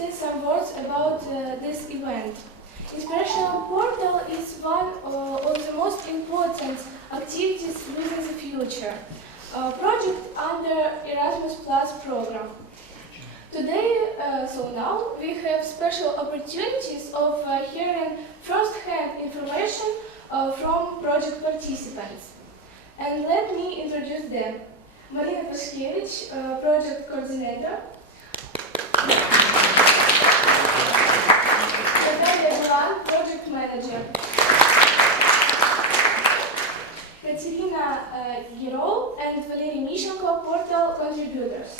say some words about this event. Inspirational Portal is one of the most important activities within the future project under Erasmus program. Today, now, we have special opportunities of hearing first-hand information from project participants. And let me introduce them. Marina Pashkevich, project coordinator. Natalia Bulan, project manager. Katerina Girol and Valery Mishenko, portal contributors.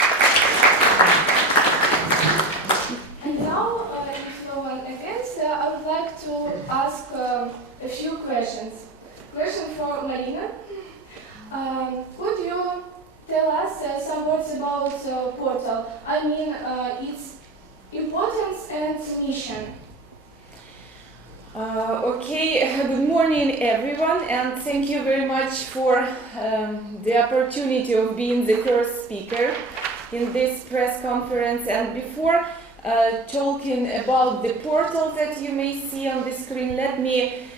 And now, if no one against, I would like to ask a few questions. Question for Marina. Could you tell us some words about portal? I mean, its importance and mission. Okay, good morning everyone, and thank you very much for the opportunity of being the first speaker in this press conference. And before talking about the portal that you may see on the screen, let me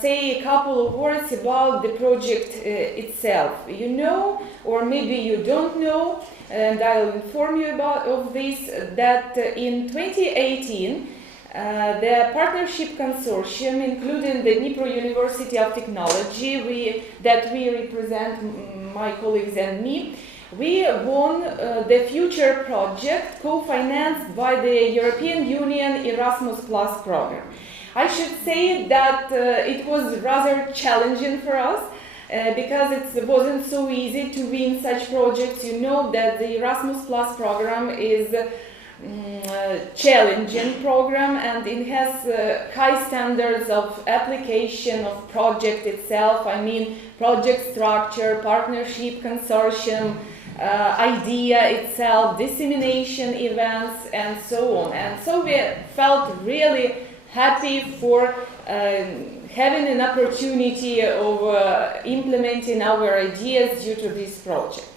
say a couple of words about the project itself. You know, or maybe you don't know, and I'll inform you of this, that in 2018 the partnership consortium, including the Dnipro University of Technology, that we represent, my colleagues and me, we won the FUTURE project co-financed by the European Union Erasmus program. I should say that it was rather challenging for us because it wasn't so easy to win such projects. You know that the Erasmus program is challenging program, and it has high standards of application of project itself. I mean, project structure, partnership, consortium, idea itself, dissemination events, and so on. And so we felt really happy for having an opportunity of implementing our ideas due to this project.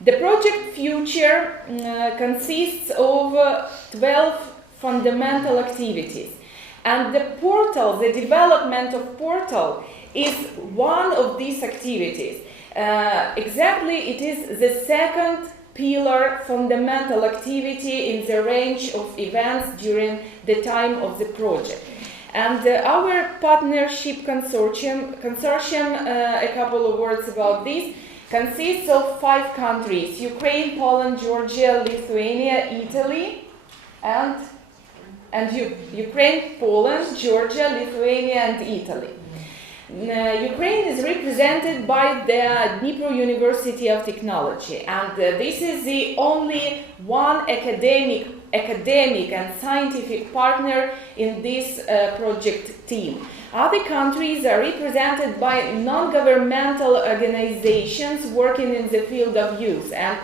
The project FUTURE consists of 12 fundamental activities, and the portal, the development of portal, is one of these activities. Exactly, it is the second pillar fundamental activity in the range of events during the time of the project. And our partnership consortium, a couple of words about this, consists of 5 countries: Ukraine, Poland, Georgia, Lithuania, Italy, and Ukraine, Poland, Georgia, Lithuania, and Italy. Ukraine is represented by the Dnipro University of Technology, and this is the only one academic and scientific partner in this project team. Other countries are represented by non-governmental organizations working in the field of youth, and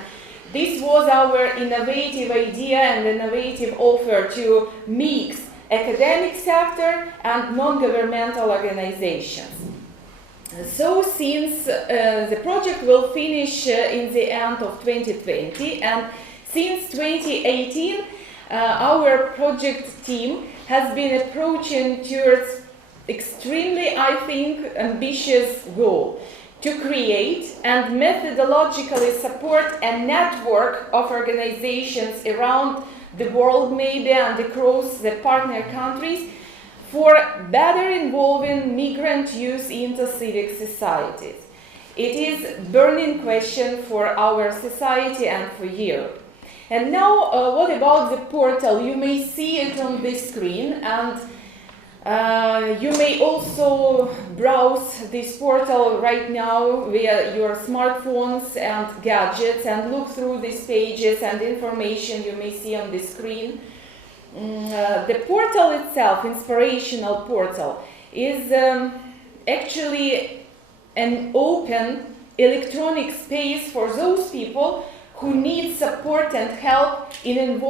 this was our innovative idea and innovative offer to mix academic sector and non-governmental organizations. So since the project will finish in the end of 2020, and since 2018 our project team has been approaching towards extremely, I think, ambitious goal to create and methodologically support a network of organizations around the world, maybe, and across the partner countries, for better involving migrant youth into civic societies. It is a burning question for our society and for Europe. And now, what about the portal? You may see it on this screen, and you may also browse this portal right now via your smartphones and gadgets and look through these pages and information you may see on the screen. The portal itself, Inspirational portal, is actually an open electronic space for those people who need support and help in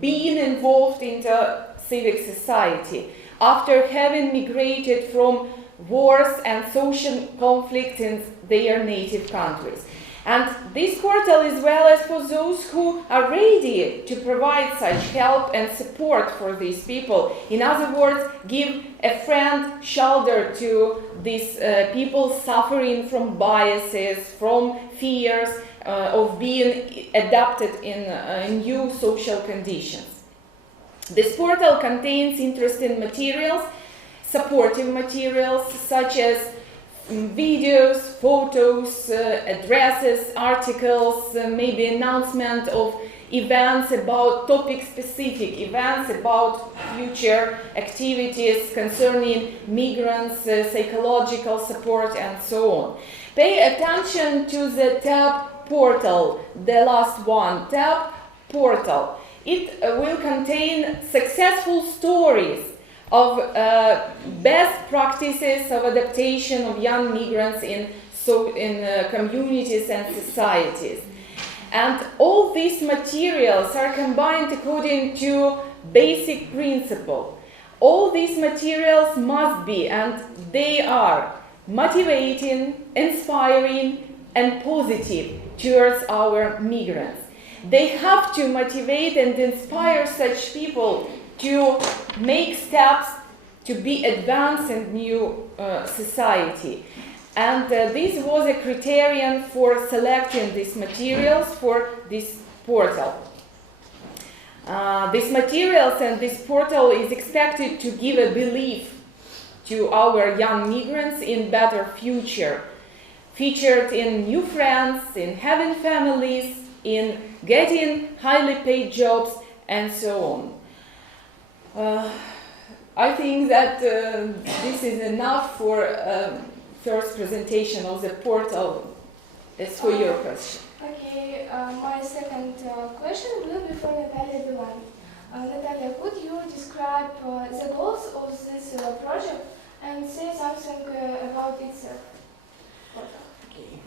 being involved into civic society after having migrated from wars and social conflicts in their native countries. And this portal is well as for those who are ready to provide such help and support for these people. In other words, give a friend shoulder to these people suffering from biases, from fears of being adapted in new social conditions. This portal contains interesting materials, supportive materials such as videos, photos, addresses, articles, maybe announcement of events about topic-specific events, about future activities concerning migrants, psychological support, and so on. Pay attention to the tab portal, the last one, tab portal. It will contain successful stories of best practices of adaptation of young migrants in communities and societies. And all these materials are combined according to basic principle. All these materials must be, and they are, motivating, inspiring, and positive towards our migrants. They have to motivate and inspire such people to make steps to be advanced in new society. And this was a criterion for selecting these materials for this portal. These materials and this portal is expected to give a belief to our young migrants in better future, featured in new friends, in having families, in getting highly paid jobs, and so on. I think that this is enough for first presentation of the portal. As for your question. Okay, my second question will be for Natalia Bilan. Natalia, could you describe the goals of this project and say something about its portal? Okay.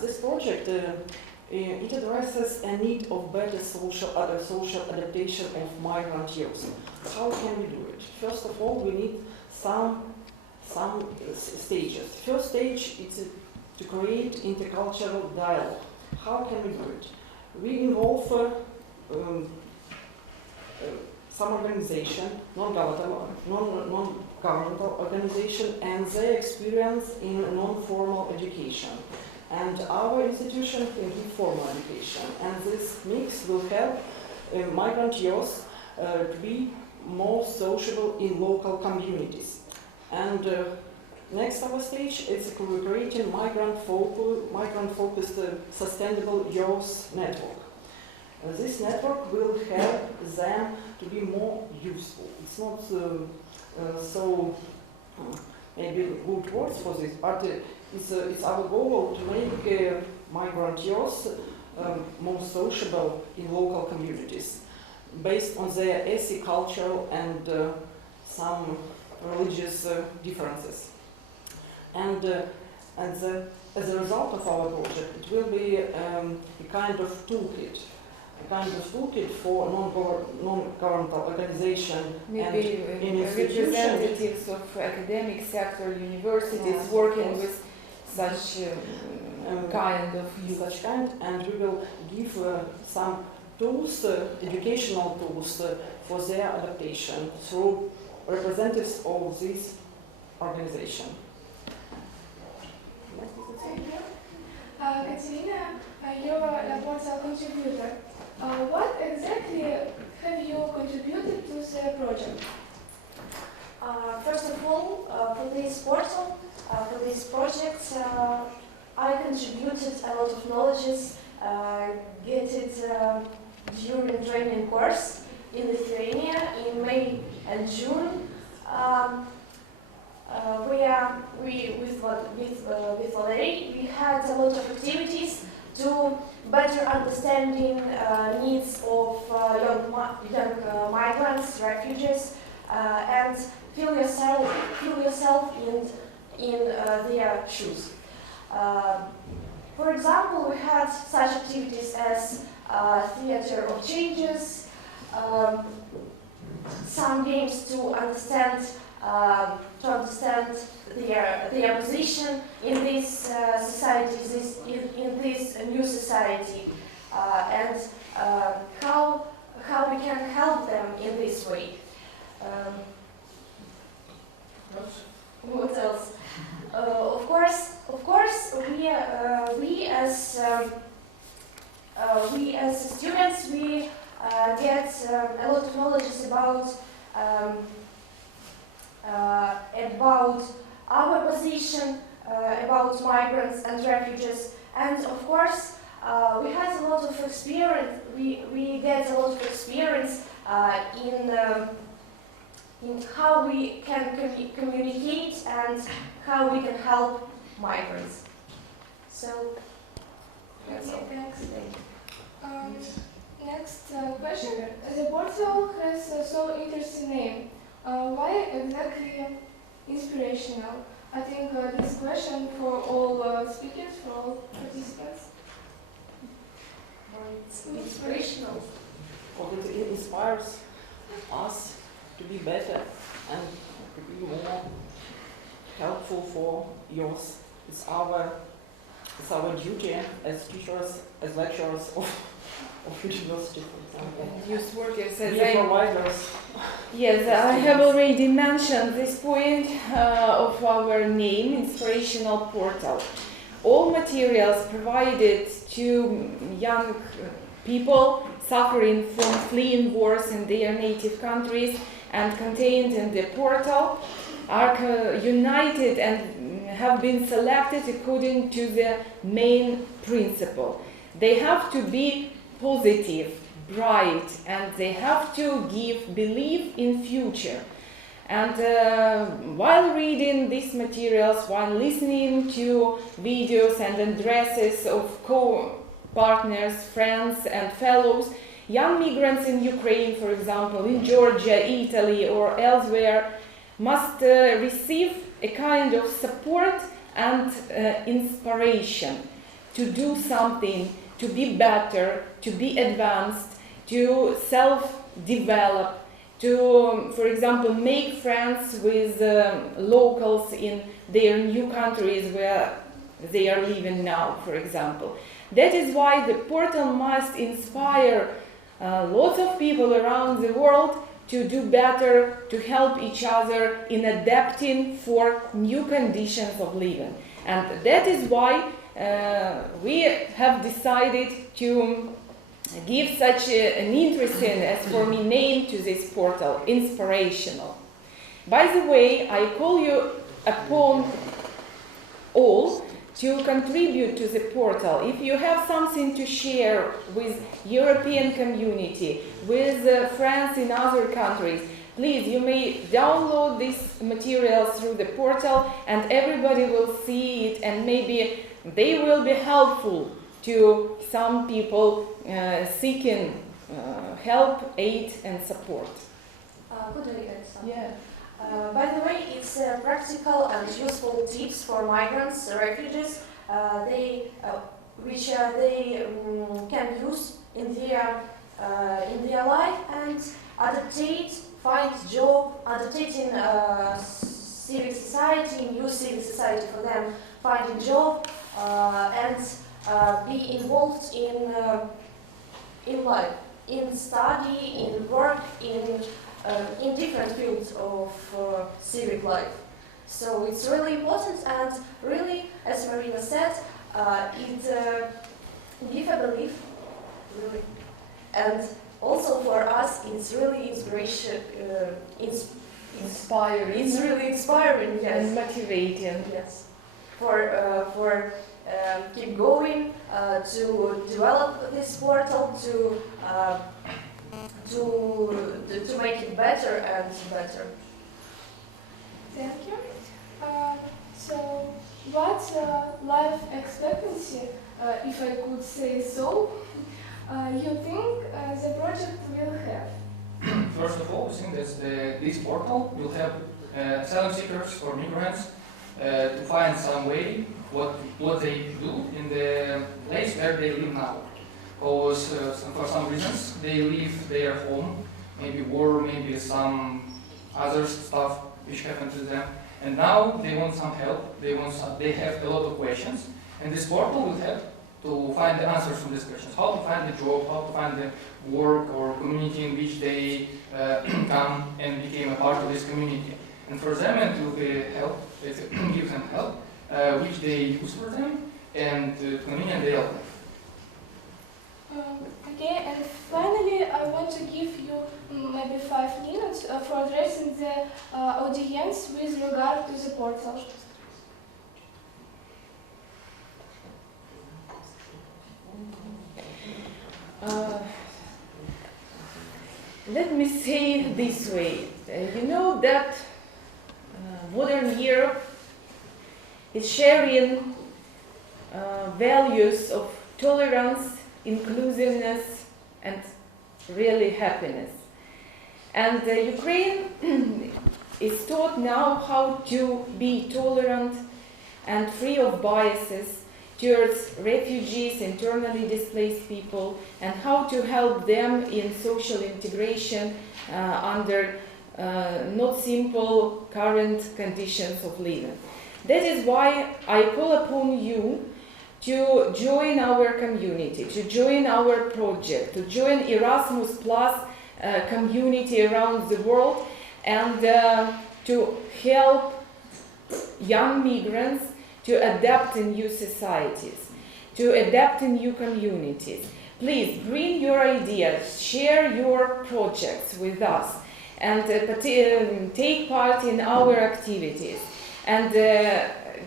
This project it addresses a need of better social adaptation of migrant youth. How can we do it? First of all, we need some stages. First stage is to create intercultural dialogue. How can we do it? We involve some organization, non-governmental organization, and their experience in non-formal education. And our institution in formal education. And this mix will help migrant youth to be more sociable in local communities. And next our stage is creating migrant-focused sustainable youth network. This network will help them to be more useful. It's not so maybe good words for this, but it's our goal to make migrant youth more sociable in local communities, based on their ethnic, cultural, and some religious differences. And as a result of our project, it will be a kind of toolkit for non-governmental organization maybe and representatives of academic sector, universities working with such kind of youth. And we will give some tools, educational tools for their adaptation through representatives of this organization. Katerina, you're a portal contributor. What exactly have you contributed to the project? First of all, for this portal, for this project, I contributed a lot of knowledges, get it during training course in Lithuania in May and June, where we, with Valery, we had a lot of activities to better understanding needs of young migrants, refugees, and feel yourself in their shoes. For example, we had such activities as theater of changes, some games to understand to understand their position in this society, in this new society, and how we can help them in this way. What else? Of course, we as students, we get a lot of knowledge about our position, about migrants and refugees, and of course, we had a lot of experience. We get a lot of experience in how we can communicate and how we can help migrants. So that's all. Thanks. Next question. The portal has a so interesting name. Why exactly inspirational? I think this question for all speakers, for all participants. It's inspirational. Because it inspires us to be better and to be more helpful for yours. It's our duty as teachers, as lecturers of university, for example. Youth workers, as Be providers. Yes, I have already mentioned this point of our name, Inspirational Portal. All materials provided to young people suffering from fleeing wars in their native countries and contained in the portal are united and have been selected according to the main principle. They have to be positive, bright, and they have to give belief in future. And while reading these materials, while listening to videos and addresses of co-partners, friends and fellows, young migrants in Ukraine, for example, in Georgia, Italy or elsewhere, must receive a kind of support and inspiration to do something, to be better, to be advanced, to self-develop, to, for example, make friends with locals in their new countries where they are living now, for example. That is why the portal must inspire lots of people around the world to do better, to help each other in adapting for new conditions of living. And that is why we have decided to give such an interesting, as for me, name to this portal, Inspirational. By the way, I call you upon all to contribute to the portal. If you have something to share with European community, with friends in other countries, please, you may download these materials through the portal and everybody will see it, and maybe they will be helpful to some people seeking help, aid and support. Could I add something? Yeah. By the way, it's practical and useful tips for migrants, refugees, which they can use in their life and adaptate, find job, adaptate in civic society, new civic society for them, finding job and be involved in life, in study, in work, in different fields of civic life. So it's really important, and really, as Marina said, it gives a belief, really. And also for us, it's really inspiration, Inspiring. It's really inspiring, yes. And motivating. Yes. For keep going, to develop this portal, to make it better and better. Thank you. So, what life expectancy, if I could say so, you think the project will have? First of all, I think that this portal will help asylum seekers or migrants to find some way what they do in the place where they live now. Because for some reasons they leave their home, maybe war, maybe some other stuff, which happened to them, and now they want some help. They have a lot of questions, and this portal will help to find the answers from these questions. How to find the job, how to find the work or community in which they come and became a part of this community. And for them, it will be help. It gives them help, which they use for them and convenient their life. Okay, and finally, I want to give you maybe 5 minutes for addressing the audience with regard to the portal. Let me say it this way. You know that modern Europe is sharing values of tolerance, inclusiveness, and really happiness. And Ukraine is taught now how to be tolerant and free of biases towards refugees, internally displaced people, and how to help them in social integration under not simple current conditions of living. That is why I call upon you to join our community, to join our project, to join Erasmus Plus community around the world, and to help young migrants to adapt in new societies, to adapt in new communities. Please bring your ideas, share your projects with us, and take part in our activities, and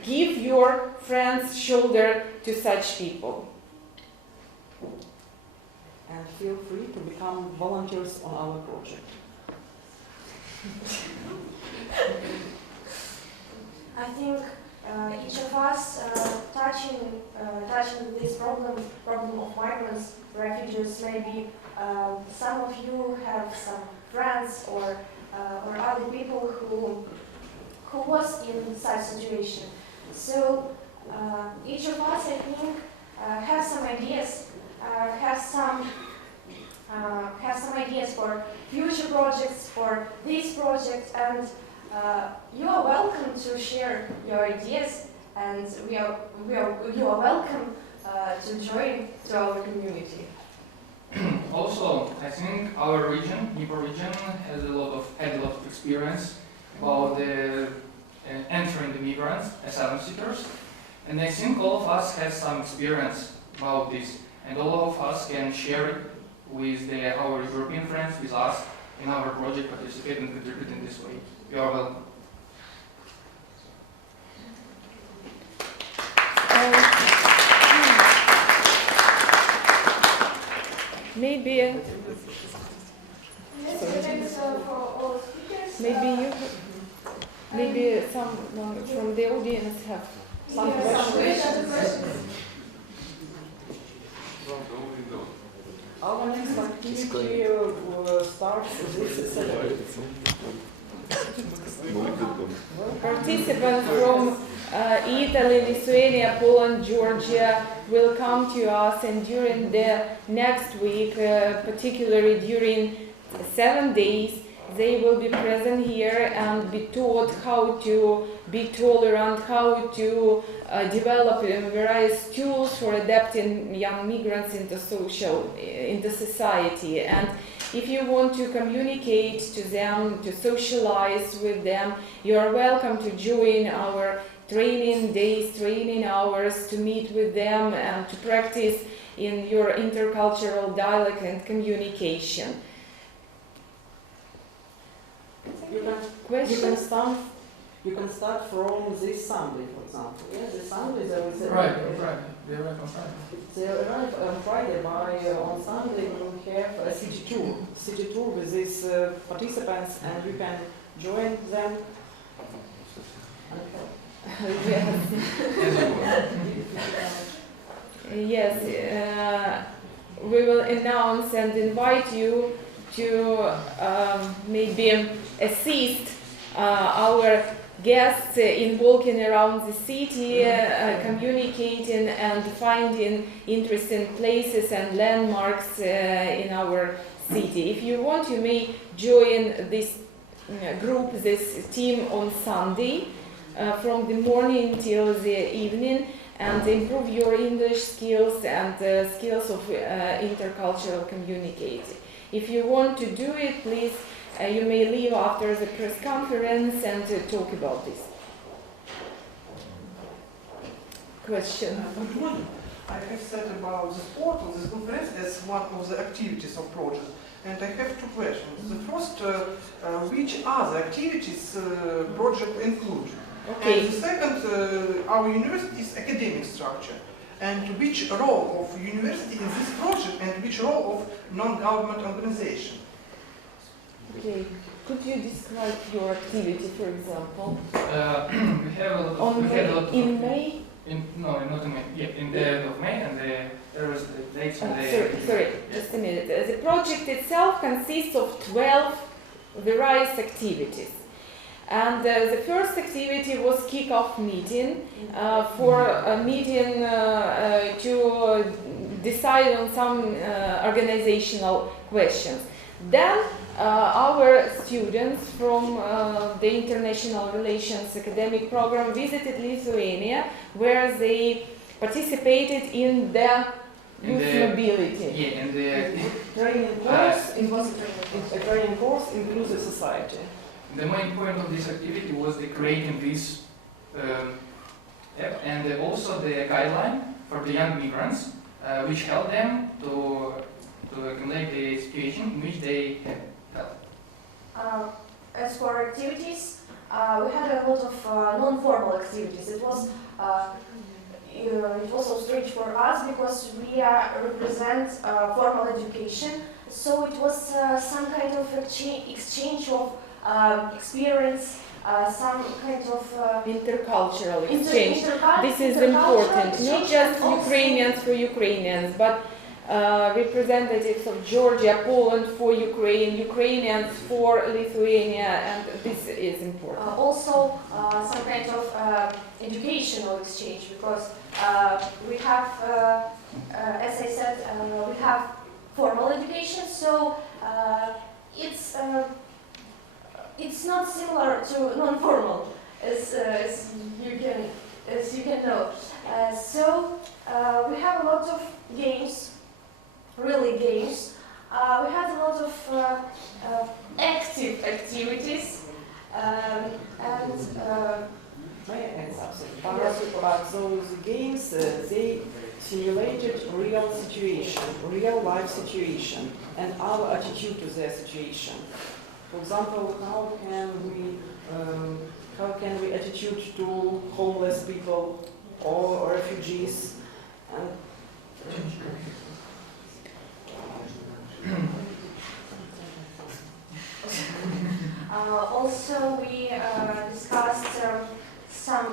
give your friends shoulder to such people. And feel free to become volunteers on our project. I think each of us touching this problem of migrants, refugees. Maybe some of you have some friends or other people who was in such situation. So each of us, I think, have some ideas, have some ideas for future projects, for this project, and you are welcome to share your ideas, and you are welcome to join to our community. Also, I think our region, Dnipro region, had a lot of experience about the entering the migrants, asylum seekers, and I think all of us have some experience about this, and all of us can share it with our European friends, with us in our project, participate and contribute in this way. You are welcome. Maybe someone from the audience have some questions. Our next activity starts this Saturday. Participants from Italy, Lithuania, Poland, Georgia will come to us, and during the next week, particularly during 7 days, they will be present here and be taught how to be tolerant, how to develop various tools for adapting young migrants into society. And if you want to communicate to them, to socialize with them, you are welcome to join our training days, training hours, to meet with them and to practice in your intercultural dialogue and communication. You can start from this Sunday, for example. Yeah, this Sunday there is a Right, on Friday. They arrive on Friday. They arrive on Friday. On Sunday we will have a city tour with these participants, and you can join them. Yes, we will announce and invite you to maybe assist our guests in walking around the city, communicating and finding interesting places and landmarks in our city. If you want, you may join this group, this team on Sunday from the morning till the evening, and improve your English skills and skills of intercultural communicating. If you want to do it, please, you may leave after the press conference and talk about this. Question? I have said about this portal, this conference, as one of the activities of project. And I have two questions. The first, which other activities project include? Okay. And the second, our university's academic structure. And which role of university in this project and which role of non-government organization? Okay. Could you describe your activity, for example? We have a lot of, In May? No, not in May. Yeah, in the end of May, and there was the dates and Sorry, just a minute. The project itself consists of 12 various activities. And the first activity was kick-off meeting for a meeting to decide on some organizational questions. Then our students from the International Relations academic program visited Lithuania, where they participated in the youth mobility. Yeah, and the Training course, a training course, inclusive society. The main point of this activity was the creating this app and also the guideline for the young migrants, which helped them to accumulate the situation in which they have help. As for activities, we had a lot of non-formal activities. It was so strange for us because we represent formal education, so it was some kind of exchange of experience, some kind of intercultural exchange. This is important, not just Ukrainians for Ukrainians, but representatives of Georgia, Poland for Ukraine, Ukrainians for Lithuania, and this is important. Also, some kind of educational exchange, because we have, as I said, we have formal education, so it's not similar to non-formal, as you can know. So we have a lot of games, really games. We had a lot of active activities, and May I add something? But those games, they simulated real situation, real life situation, and our attitude to their situation. For example, how can we attitude to homeless people or refugees? And also we discussed some.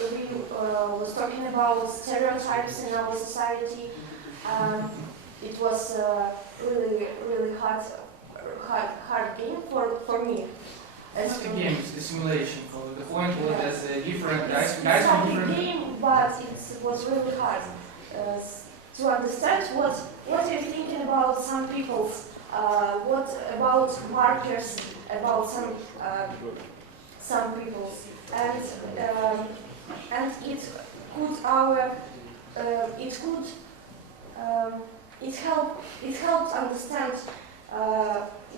We was talking about stereotypes in our society. It was really hard game for me. It's the game, it's the simulation. The point was that different guys It's from not a different. game, but it was really hard to understand what you're thinking about some people, what about markers, about some people, and it helped understand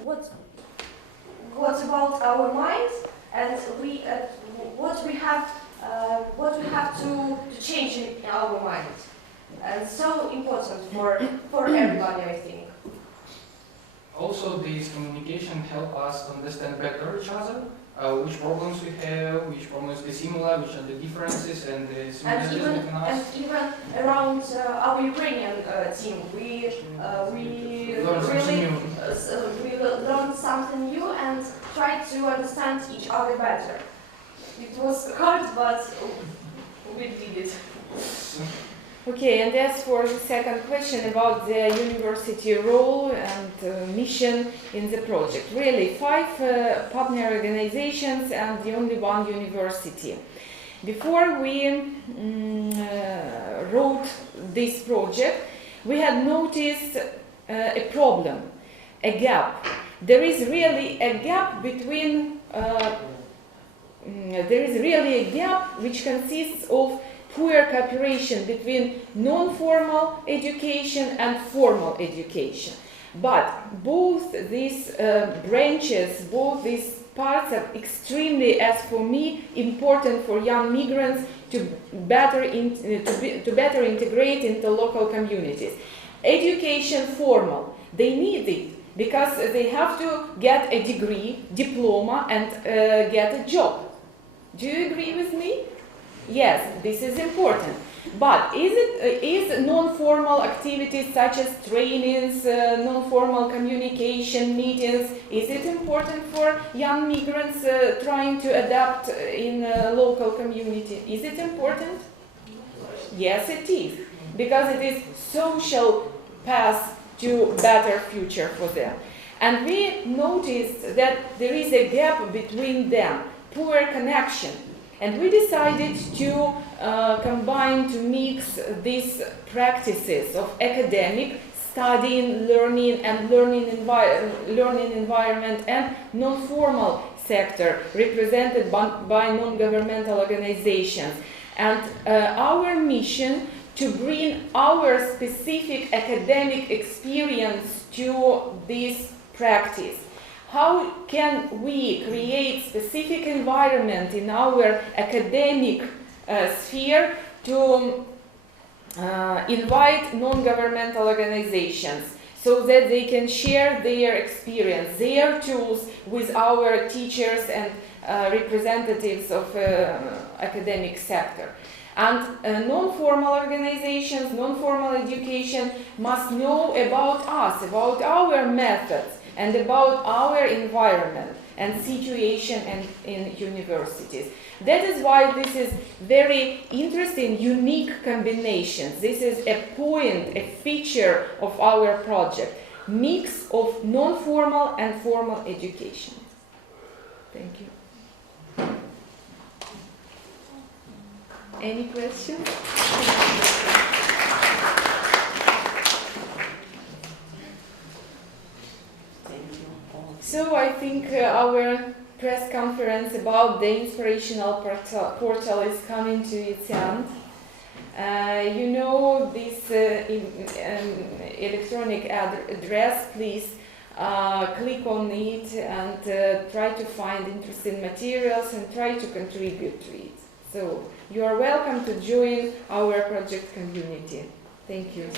what about our mind, and what we have to change in our mind, and so important for everybody, I think. Also, this communication help us to understand better each other, which problems we have, which problems are similar, which are the differences and the similarities between us. And even around our Ukrainian team, we learned something new and tried to understand each other better. It was hard, but we did it. Okay, and as for the second question about the university role and mission in the project, really 5 partner organizations and the only one university. Before we wrote this project, we had noticed a problem, a gap there is really a gap between which consists of poor cooperation between non-formal education and formal education. But both these branches, both these parts are extremely, as for me, important for young migrants to better integrate into local communities. Education formal, they need it because they have to get a degree, diploma, and get a job. Do you agree with me? Yes, this is important. But is non-formal activities such as trainings, non-formal communication, meetings, is it important for young migrants trying to adapt in a local community? Is it important? Yes, it is. Because it is social path to better future for them. And we noticed that there is a gap between them, poor connection. And we decided to combine, to mix these practices of academic, studying, learning, and learning environment and non-formal sector represented by non-governmental organizations. And our mission to bring our specific academic experience to this practice. How can we create specific environment in our academic sphere to invite non-governmental organizations so that they can share their experience, their tools with our teachers and representatives of academic sector. And non-formal organizations, non-formal education must know about us, about our methods, and about our environment and situation in universities. That is why this is very interesting, unique combinations. This is a point, a feature of our project, mix of non-formal and formal education. Thank you. Any questions? So I think our press conference about the Inspirational portal is coming to its end. You know this electronic address, please click on it and try to find interesting materials and try to contribute to it. So you are welcome to join our project community. Thank you.